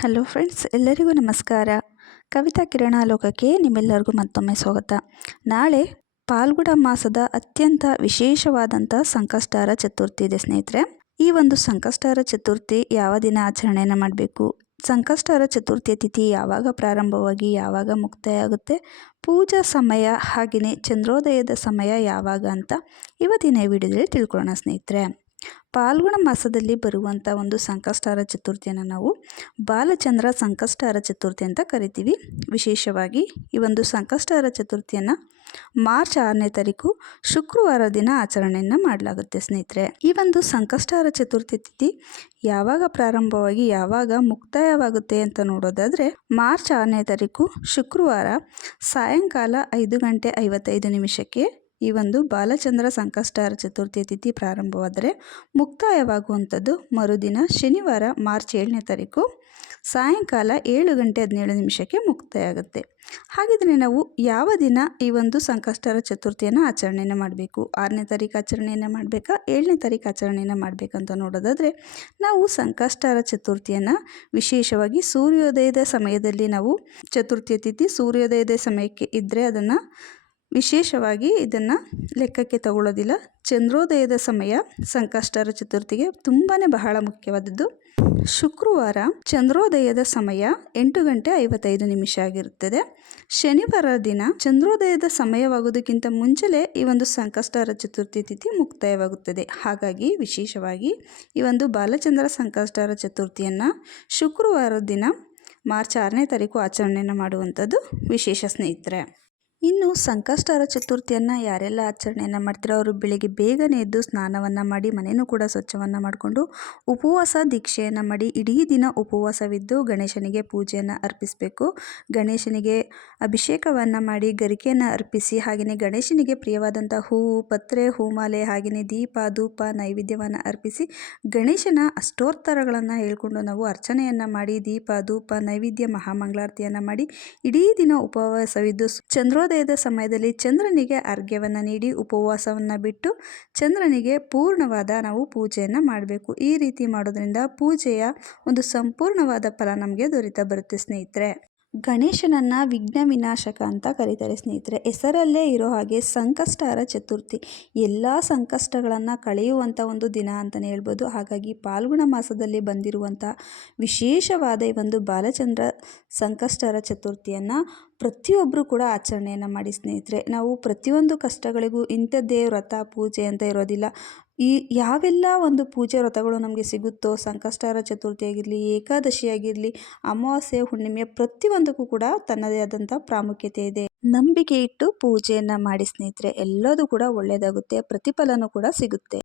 Hello friends, ಎಲ್ಲರಿಗೂ ನಮಸ್ಕಾರ. ಕವಿತಾ ಕಿರಣ ಲೋಕಕ್ಕೆ ನಿಮ್ಮೆಲ್ಲರಿಗೂ ಮತ್ತೊಮ್ಮೆ ಸ್ವಾಗತ. ನಾಳೆ ಫಾಲ್ಗುಣ ಮಾಸದ ಅತ್ಯಂತ ವಿಶೇಷವಾದಂಥ ಸಂಕಷ್ಟಾರ ಚತುರ್ಥಿ ಇದೆ ಸ್ನೇಹಿತರೆ. ಈ ಒಂದು ಸಂಕಷ್ಟಾರ ಚತುರ್ಥಿ ಯಾವ ದಿನ ಆಚರಣೆಯನ್ನು ಮಾಡಬೇಕು, ಸಂಕಷ್ಟಾರ ಚತುರ್ಥಿಯ ತಿಥಿ ಯಾವಾಗ ಪ್ರಾರಂಭವಾಗಿ ಯಾವಾಗ ಮುಕ್ತಾಯ ಆಗುತ್ತೆ, ಪೂಜಾ ಸಮಯ ಹಾಗೆಯೇ ಚಂದ್ರೋದಯದ ಸಮಯ ಯಾವಾಗ ಅಂತ ಇವತ್ತಿನ ವಿಡಿಯೋದಲ್ಲಿ ತಿಳ್ಕೊಳ್ಳೋಣ ಸ್ನೇಹಿತರೆ. ಫಾಲ್ಗುಣ ಮಾಸದಲ್ಲಿ ಬರುವಂಥ ಒಂದು ಸಂಕಷ್ಟಾರ ಚತುರ್ಥಿಯನ್ನು ನಾವು ಬಾಲಚಂದ್ರ ಸಂಕಷ್ಟಾರ ಚತುರ್ಥಿ ಅಂತ ಕರಿತೀವಿ. ವಿಶೇಷವಾಗಿ ಈ ಒಂದು ಸಂಕಷ್ಟಾರ ಚತುರ್ಥಿಯನ್ನು ಮಾರ್ಚ್ 6ನೇ ತಾರೀಕು ಶುಕ್ರವಾರ ದಿನ ಆಚರಣೆಯನ್ನು ಮಾಡಲಾಗುತ್ತೆ ಸ್ನೇಹಿತರೆ. ಈ ಒಂದು ಸಂಕಷ್ಟಾರ ಚತುರ್ಥಿ ತಿಥಿ ಯಾವಾಗ ಪ್ರಾರಂಭವಾಗಿ ಯಾವಾಗ ಮುಕ್ತಾಯವಾಗುತ್ತೆ ಅಂತ ನೋಡೋದಾದರೆ, ಮಾರ್ಚ್ 6ನೇ ತಾರೀಕು ಶುಕ್ರವಾರ ಸಾಯಂಕಾಲ 5:55 ಈ ಒಂದು ಬಾಲಚಂದ್ರ ಸಂಕಷ್ಟಾರ ಚತುರ್ಥಿಯ ತಿಥಿ ಪ್ರಾರಂಭವಾದರೆ ಮುಕ್ತಾಯವಾಗುವಂಥದ್ದು ಮರುದಿನ ಶನಿವಾರ ಮಾರ್ಚ್ 7ನೇ ತಾರೀಕು ಸಾಯಂಕಾಲ 7:17 ಮುಕ್ತಾಯ ಆಗುತ್ತೆ. ಹಾಗಿದ್ರೆ ನಾವು ಯಾವ ದಿನ ಈ ಒಂದು ಸಂಕಷ್ಟಾರ ಚತುರ್ಥಿಯನ್ನು ಆಚರಣೆಯನ್ನು ಮಾಡಬೇಕು, 6ನೇ ತಾರೀಕು ಆಚರಣೆಯನ್ನು ಮಾಡಬೇಕಾ 7ನೇ ತಾರೀಕು ಆಚರಣೆಯನ್ನು ಮಾಡಬೇಕಂತ ನೋಡೋದಾದರೆ, ನಾವು ಸಂಕಷ್ಟಾರ ಚತುರ್ಥಿಯನ್ನು ವಿಶೇಷವಾಗಿ ಸೂರ್ಯೋದಯದ ಸಮಯದಲ್ಲಿ ನಾವು ಚತುರ್ಥಿಯ ತಿಥಿ ಸೂರ್ಯೋದಯದ ಸಮಯಕ್ಕೆ ಇದ್ದರೆ ಅದನ್ನು ವಿಶೇಷವಾಗಿ ಇದನ್ನು ಲೆಕ್ಕಕ್ಕೆ ತಗೊಳ್ಳೋದಿಲ್ಲ. ಚಂದ್ರೋದಯದ ಸಮಯ ಸಂಕಷ್ಟಾರ ಚತುರ್ಥಿಗೆ ಬಹಳ ಮುಖ್ಯವಾದದ್ದು. ಶುಕ್ರವಾರ ಚಂದ್ರೋದಯದ ಸಮಯ 8:55 ಆಗಿರುತ್ತದೆ. ಶನಿವಾರ ದಿನ ಚಂದ್ರೋದಯದ ಸಮಯವಾಗುವುದಕ್ಕಿಂತ ಮುಂಚೆಲೇ ಈ ಒಂದು ಸಂಕಷ್ಟಾರ ಚತುರ್ಥಿ ತಿಥಿ ಮುಕ್ತಾಯವಾಗುತ್ತದೆ. ಹಾಗಾಗಿ ವಿಶೇಷವಾಗಿ ಈ ಒಂದು ಬಾಲಚಂದ್ರ ಸಂಕಷ್ಟಾರ ಚತುರ್ಥಿಯನ್ನು ಶುಕ್ರವಾರ ದಿನ ಮಾರ್ಚ್ 6ನೇ ತಾರೀಕು ಆಚರಣೆಯನ್ನು ಮಾಡುವಂಥದ್ದು ವಿಶೇಷ ಸ್ನೇಹಿತರೆ. ಇನ್ನು ಸಂಕಷ್ಟಾರ ಚತುರ್ಥಿಯನ್ನು ಯಾರೆಲ್ಲ ಆಚರಣೆಯನ್ನು ಮಾಡ್ತೀರೋ ಅವರು ಬೆಳಿಗ್ಗೆ ಬೇಗನೆ ಎದ್ದು ಸ್ನಾನವನ್ನು ಮಾಡಿ ಮನೆಯೂ ಕೂಡ ಸ್ವಚ್ಛವನ್ನು ಮಾಡಿಕೊಂಡು ಉಪವಾಸ ದೀಕ್ಷೆಯನ್ನು ಮಾಡಿ ಇಡೀ ದಿನ ಉಪವಾಸವಿದ್ದು ಗಣೇಶನಿಗೆ ಪೂಜೆಯನ್ನು ಅರ್ಪಿಸಬೇಕು. ಗಣೇಶನಿಗೆ ಅಭಿಷೇಕವನ್ನು ಮಾಡಿ ಗರಿಕೆಯನ್ನು ಅರ್ಪಿಸಿ ಹಾಗೆಯೇ ಗಣೇಶನಿಗೆ ಪ್ರಿಯವಾದಂಥ ಹೂವು, ಪತ್ರೆ, ಹೂಮಾಲೆ ಹಾಗೆಯೇ ದೀಪ, ಧೂಪ, ನೈವೇದ್ಯವನ್ನು ಅರ್ಪಿಸಿ ಗಣೇಶನ ಅಷ್ಟೋತ್ತರಗಳನ್ನು ಹೇಳ್ಕೊಂಡು ನಾವು ಅರ್ಚನೆಯನ್ನು ಮಾಡಿ ದೀಪ, ಧೂಪ, ನೈವೇದ್ಯ, ಮಹಾಮಂಗಳಾರತಿಯನ್ನು ಮಾಡಿ ಇಡೀ ದಿನ ಉಪವಾಸವಿದ್ದು ಚಂದ್ರೋದಯದ ಸಮಯದಲ್ಲಿ ಚಂದ್ರನಿಗೆ ಅರ್ಘ್ಯವನ್ನು ನೀಡಿ ಉಪವಾಸವನ್ನು ಬಿಟ್ಟು ಚಂದ್ರನಿಗೆ ಪೂರ್ಣವಾದ ನಾವು ಪೂಜೆಯನ್ನು ಮಾಡಬೇಕು. ಈ ರೀತಿ ಮಾಡೋದ್ರಿಂದ ಪೂಜೆಯ ಒಂದು ಸಂಪೂರ್ಣವಾದ ಫಲ ನಮಗೆ ದೊರೀತಾ ಬರುತ್ತೆ ಸ್ನೇಹಿತರೆ. ಗಣೇಶನನ್ನು ವಿಘ್ನ ವಿನಾಶಕ ಅಂತ ಕರೀತಾರೆ ಸ್ನೇಹಿತರೆ. ಹೆಸರಲ್ಲೇ ಇರೋ ಹಾಗೆ ಸಂಕಷ್ಟಾರ ಚತುರ್ಥಿ ಎಲ್ಲ ಸಂಕಷ್ಟಗಳನ್ನು ಕಳೆಯುವಂಥ ಒಂದು ದಿನ ಅಂತಲೇ ಹೇಳ್ಬೋದು. ಹಾಗಾಗಿ ಫಾಲ್ಗುಣ ಮಾಸದಲ್ಲಿ ಬಂದಿರುವಂಥ ವಿಶೇಷವಾದ ಈ ಒಂದು ಬಾಲಚಂದ್ರ ಸಂಕಷ್ಟಾರ ಚತುರ್ಥಿಯನ್ನು ಪ್ರತಿಯೊಬ್ಬರು ಕೂಡ ಆಚರಣೆಯನ್ನು ಮಾಡಿ ಸ್ನೇಹಿತರೆ. ನಾವು ಪ್ರತಿಯೊಂದು ಕಷ್ಟಗಳಿಗೂ ಇಂಥದ್ದೇ ವ್ರತ ಪೂಜೆ ಅಂತ ಇರೋದಿಲ್ಲ. ಈ ಯಾವೆಲ್ಲ ಒಂದು ಪೂಜೆ ವ್ರತಗಳು ನಮಗೆ ಸಿಗುತ್ತೋ, ಸಂಕಷ್ಟಾರ ಚತುರ್ಥಿ ಆಗಿರಲಿ, ಏಕಾದಶಿ ಆಗಿರಲಿ, ಅಮಾವಾಸ್ಯೆ, ಹುಣ್ಣಿಮೆ ಪ್ರತಿಯೊಂದಕ್ಕೂ ಕೂಡ ತನ್ನದೇ ಆದಂಥ ಪ್ರಾಮುಖ್ಯತೆ ಇದೆ. ನಂಬಿಕೆ ಇಟ್ಟು ಪೂಜೆಯನ್ನು ಮಾಡಿ ಸ್ನೇಹಿತರೆ, ಎಲ್ಲದೂ ಕೂಡ ಒಳ್ಳೆಯದಾಗುತ್ತೆ, ಪ್ರತಿಫಲನೂ ಕೂಡ ಸಿಗುತ್ತೆ.